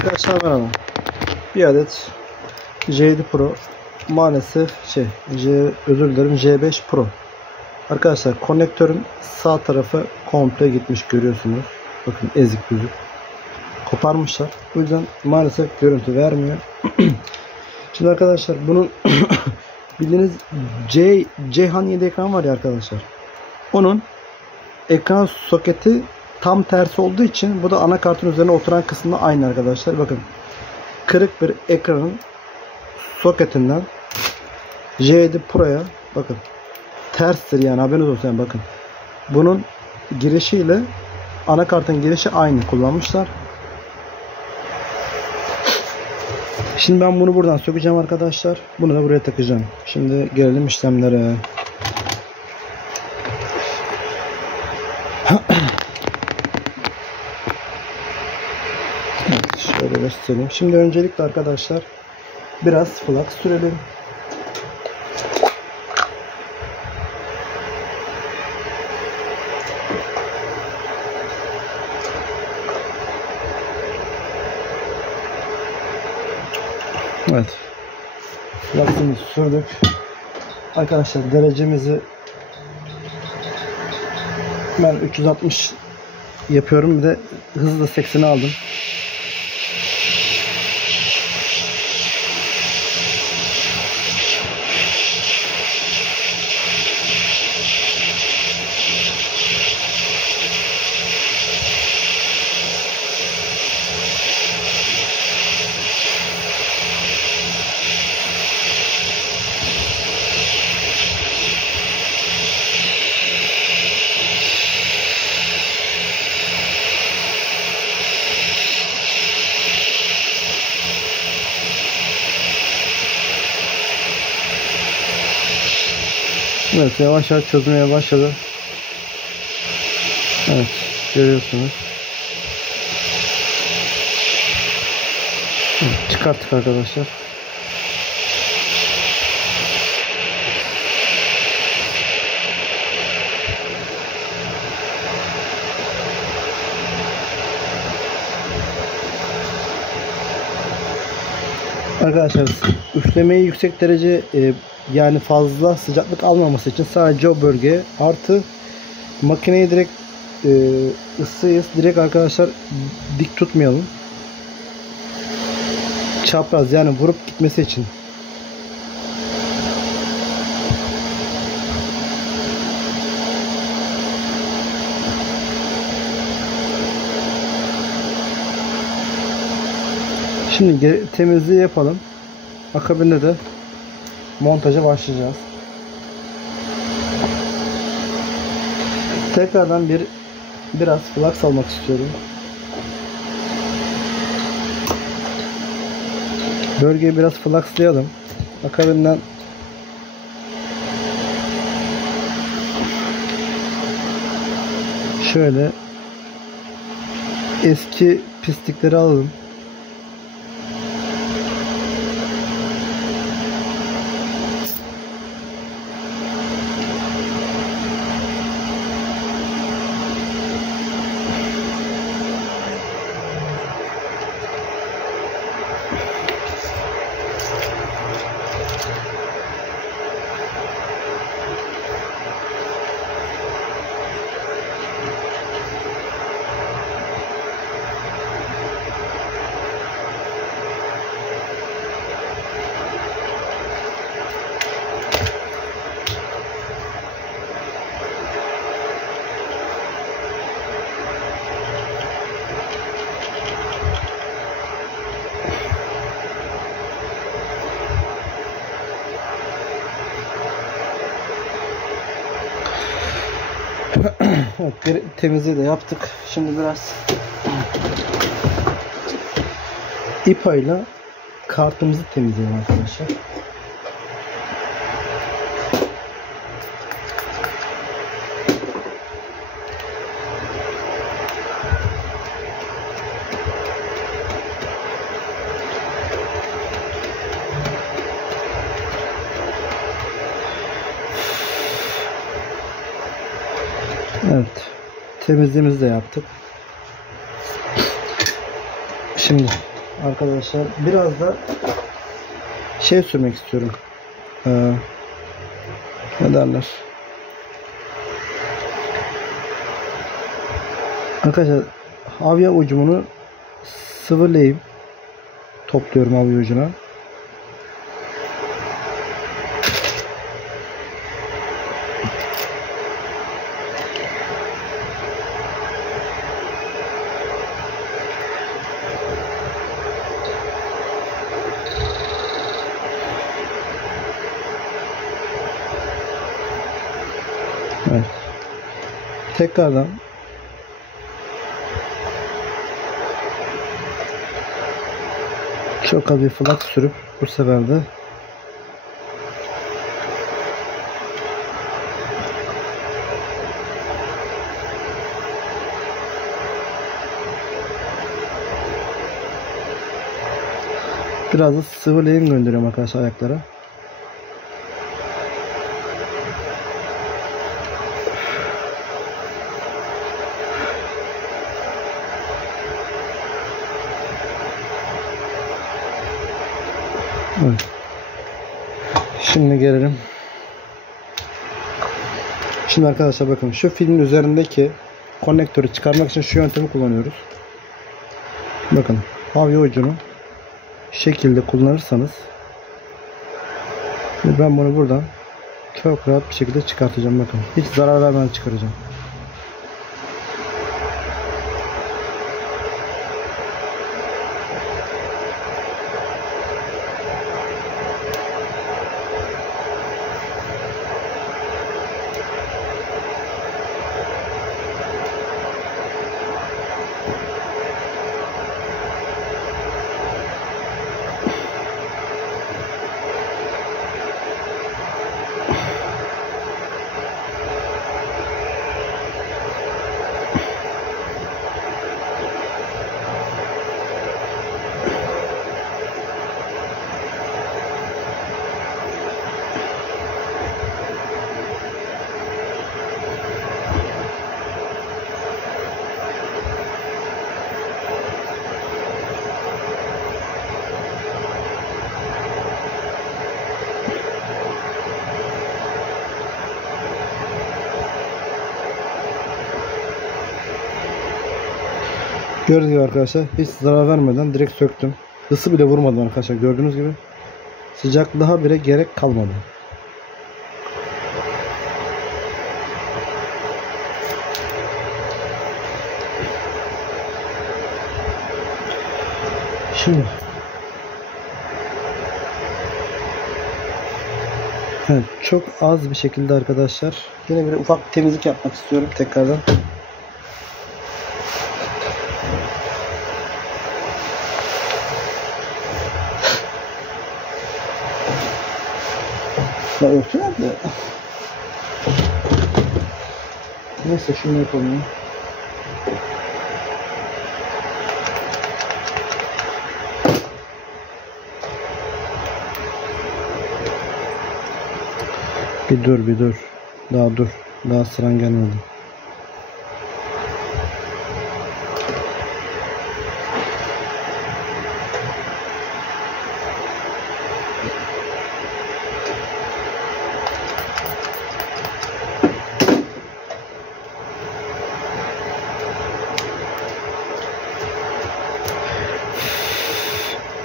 Arkadaşlar merhaba. Bir adet J7 Pro maalesef özür dilerim J5 Pro. Arkadaşlar konnektörün sağ tarafı komple gitmiş, görüyorsunuz. Bakın ezik büzük. Koparmışlar. O yüzden maalesef görüntü vermiyor. Şimdi arkadaşlar bunun bildiğiniz Ceyhan 7 ekran var ya arkadaşlar. Onun ekran soketi tam tersi olduğu için bu da anakartın üzerine oturan kısmında aynı arkadaşlar. Bakın kırık bir ekranın soketinden J7 Pro'ya bakın terstir, yani haberiniz olsun. Yani bakın bunun girişiyle anakartın girişi aynı kullanmışlar. Şimdi ben bunu buradan sökeceğim arkadaşlar. Bunu da buraya takacağım. Şimdi gelelim işlemlere. Şöyle göstereyim. Şimdi öncelikle arkadaşlar biraz flux sürelim. Evet. Flux'ımızı sürdük. Arkadaşlar derecemizi ben 360 yapıyorum. Bir de hızlı 80'i aldım. Evet, yavaş yavaş çözmeye başladı. Evet, görüyorsunuz. Evet, çıkarttık arkadaşlar. Arkadaşlar üflemeyi yüksek derece yani fazla sıcaklık almaması için sadece o bölgeye, artı makineyi direkt ısıyız direkt arkadaşlar dik tutmayalım. Çapraz, yani vurup gitmesi için. Şimdi temizliği yapalım. Akabinde de montaja başlayacağız. Tekrardan biraz flux almak istiyorum. Bölgeyi biraz fluxlayalım. Akabinden şöyle eski pislikleri alalım. Evet, temizliği de yaptık. Şimdi biraz İPA kartımızı temizleyelim arkadaşlar. Evet, temizliğimizi de yaptık. Şimdi arkadaşlar biraz da şey sürmek istiyorum. Ne derler? Arkadaşlar havya ucunu sıvılayayım. Topluyorum havya ucuna. Evet. Tekrardan çok az bir flak sürüp bu sefer de biraz da sıvı lehim gönderiyorum arkadaşlar ayaklara. Evet. Şimdi gelelim. Şimdi arkadaşlar bakın şu filmin üzerindeki konnektörü çıkarmak için şu yöntemi kullanıyoruz. Bakın havya ucunu şekilde kullanırsanız ben bunu buradan çok rahat bir şekilde çıkartacağım. Bakın hiç zarar vermeden çıkaracağım. Gördüğünüz gibi arkadaşlar hiç zarar vermeden direkt söktüm. Isı bile vurmadım arkadaşlar, gördüğünüz gibi. Sıcaklığa bile gerek kalmadı. Şimdi evet, çok az bir şekilde arkadaşlar yine bir ufak temizlik yapmak istiyorum tekrardan. Ya örtü nerede? Neyse şunu yapalım. Bir dur. Daha dur. Daha sıran gelmedi.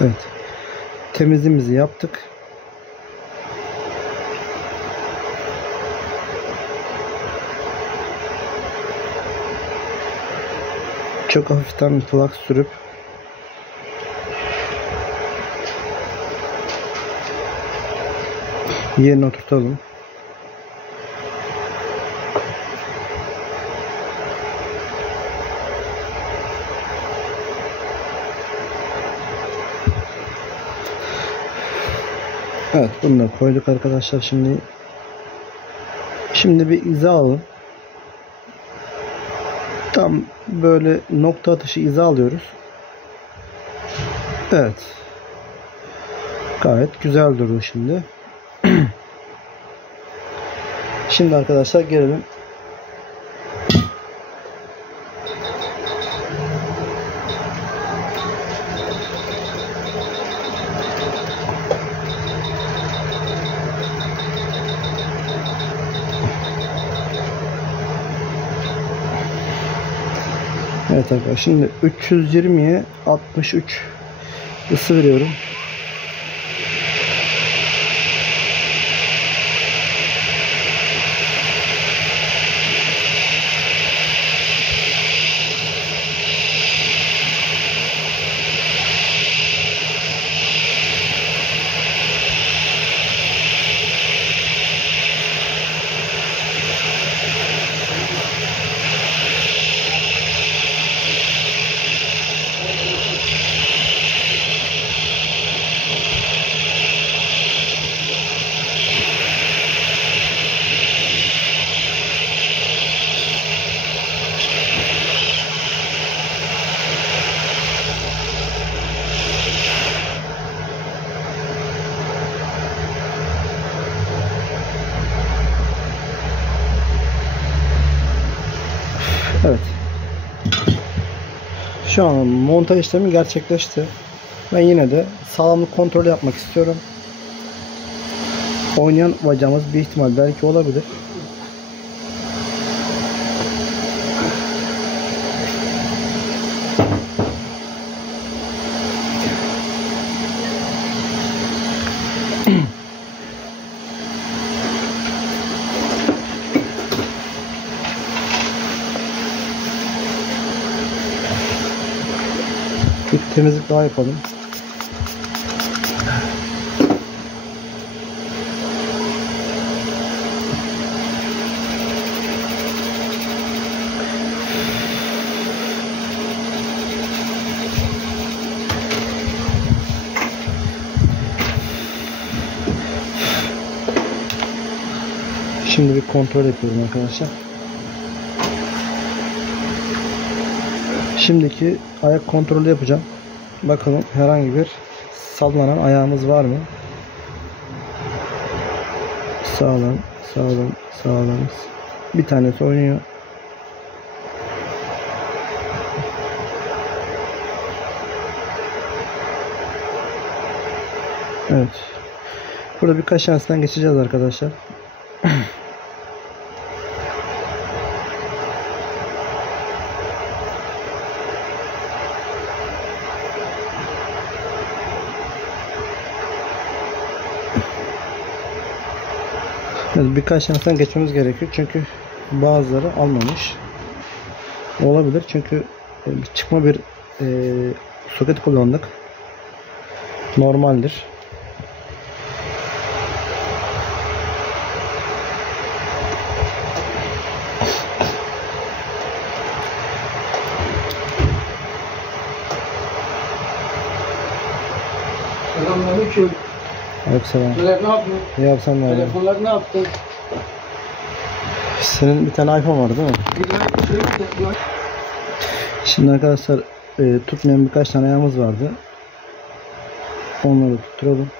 Evet. Temizliğimizi yaptık. Çok hafiften bir plak sürüp yerine oturtalım. Evet, bunu da koyduk arkadaşlar. Şimdi bir hiza alalım. Tam böyle nokta atışı hiza alıyoruz. Evet. Gayet güzel durdu şimdi. Şimdi arkadaşlar gelelim. Evet arkadaşlar, şimdi 320'ye 63 ısı veriyorum. Evet. Şu an montaj işlemi gerçekleşti. Ben yine de sağlamlık kontrolü yapmak istiyorum. Oynayan bacağımız bir ihtimal belki olabilir. Bir temizlik daha yapalım. Şimdi bir kontrol yapıyorum arkadaşlar. Şimdiki ayak kontrolü yapacağım. Bakalım herhangi bir sallanan ayağımız var mı? Sağlam, sağlam, sağlam. Bir tanesi oynuyor. Evet. Burada birkaç şanstan geçeceğiz arkadaşlar. Evet, birkaç şanstan geçmemiz gerekiyor çünkü bazıları almamış olabilir çünkü çıkma bir soket kullandık, normaldir. Selamünaleyküm. Aleykümselam. Ne yapıyorsun? İyi abi, sen ne yapıyorsun? Telefonları ne yaptın? Senin bir tane iPhone var değil mi? Şimdi arkadaşlar tutmayan birkaç tane ayağımız vardı. Onları tutturalım.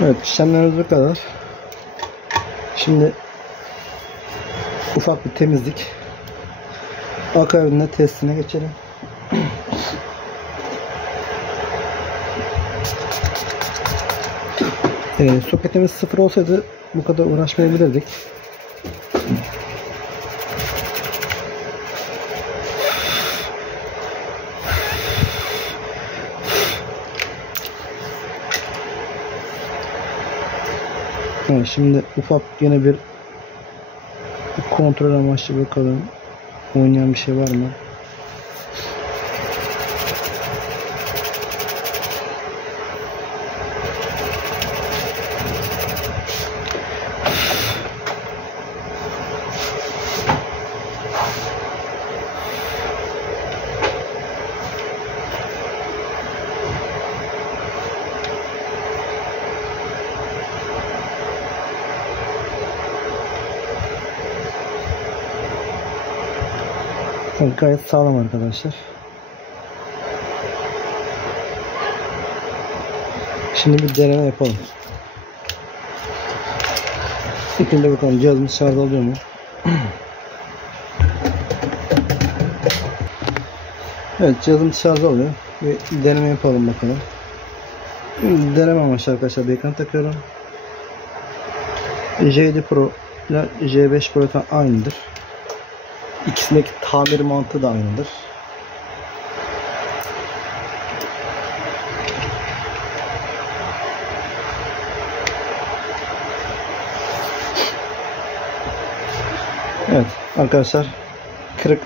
Evet, işlemlerimiz bu kadar. Şimdi ufak bir temizlik. Akabinde testine geçelim. Soketimiz sıfır olsaydı bu kadar uğraşmayabilirdik. Evet, şimdi ufak yine bir kontrol amaçlı bakalım. Oynayan bir şey var mı? Evet, gayet sağlam arkadaşlar. Şimdi bir deneme yapalım. İlk önce bakalım cihazımız şarj alıyor mu? Evet, cihazımız şarj alıyor. Bir deneme yapalım bakalım. Deneme amaçlı arkadaşlar bir ekran takıyorum. J7 Pro ile J5 Pro aynıdır. İkisindeki tamir mantığı da aynıdır. Evet arkadaşlar, kırık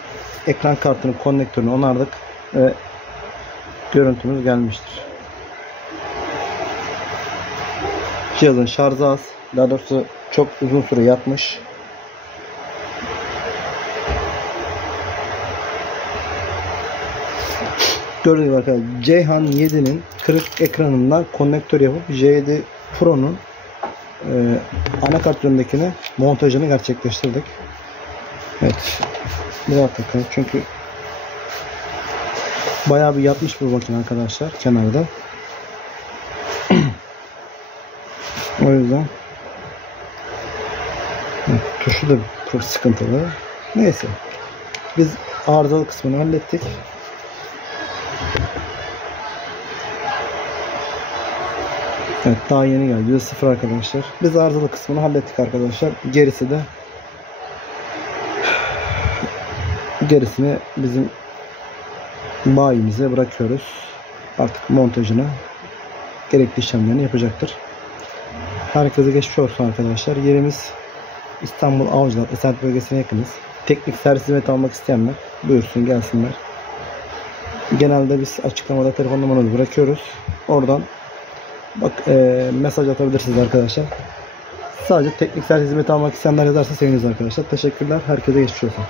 ekran kartının konnektörünü onardık ve görüntümüz gelmiştir. Cihazın şarjı az, daha doğrusu çok uzun süre yatmış. Gördüğünüz gibi arkadaşlar, Ceyhan 7'nin kırık ekranından konnektör yapıp J7 Pro'nun anakart üzerindekine montajını gerçekleştirdik. Evet. Biraz takalım çünkü bayağı bir yatmış bu makine arkadaşlar kenarda. O yüzden tuşu da çok sıkıntılı. Neyse. Biz arızalı kısmını hallettik. Evet, daha yeni geldi. Sıfır arkadaşlar. Biz arızalı kısmını hallettik arkadaşlar. Gerisini bizim bayimize bırakıyoruz. Artık montajını, gerekli işlemlerini yapacaktır. Herkese geçmiş olsun arkadaşlar. Yerimiz İstanbul Avcılar Esenyurt bölgesine yakınız. Teknik servis hizmeti almak isteyenler buyursun gelsinler. Genelde biz açıklamada telefon numaramızı bırakıyoruz. Oradan mesaj atabilirsiniz arkadaşlar. Sadece teknik servis hizmeti almak isteyenler yazarsa seviniriz arkadaşlar. Teşekkürler. Herkese geçmiş olsun.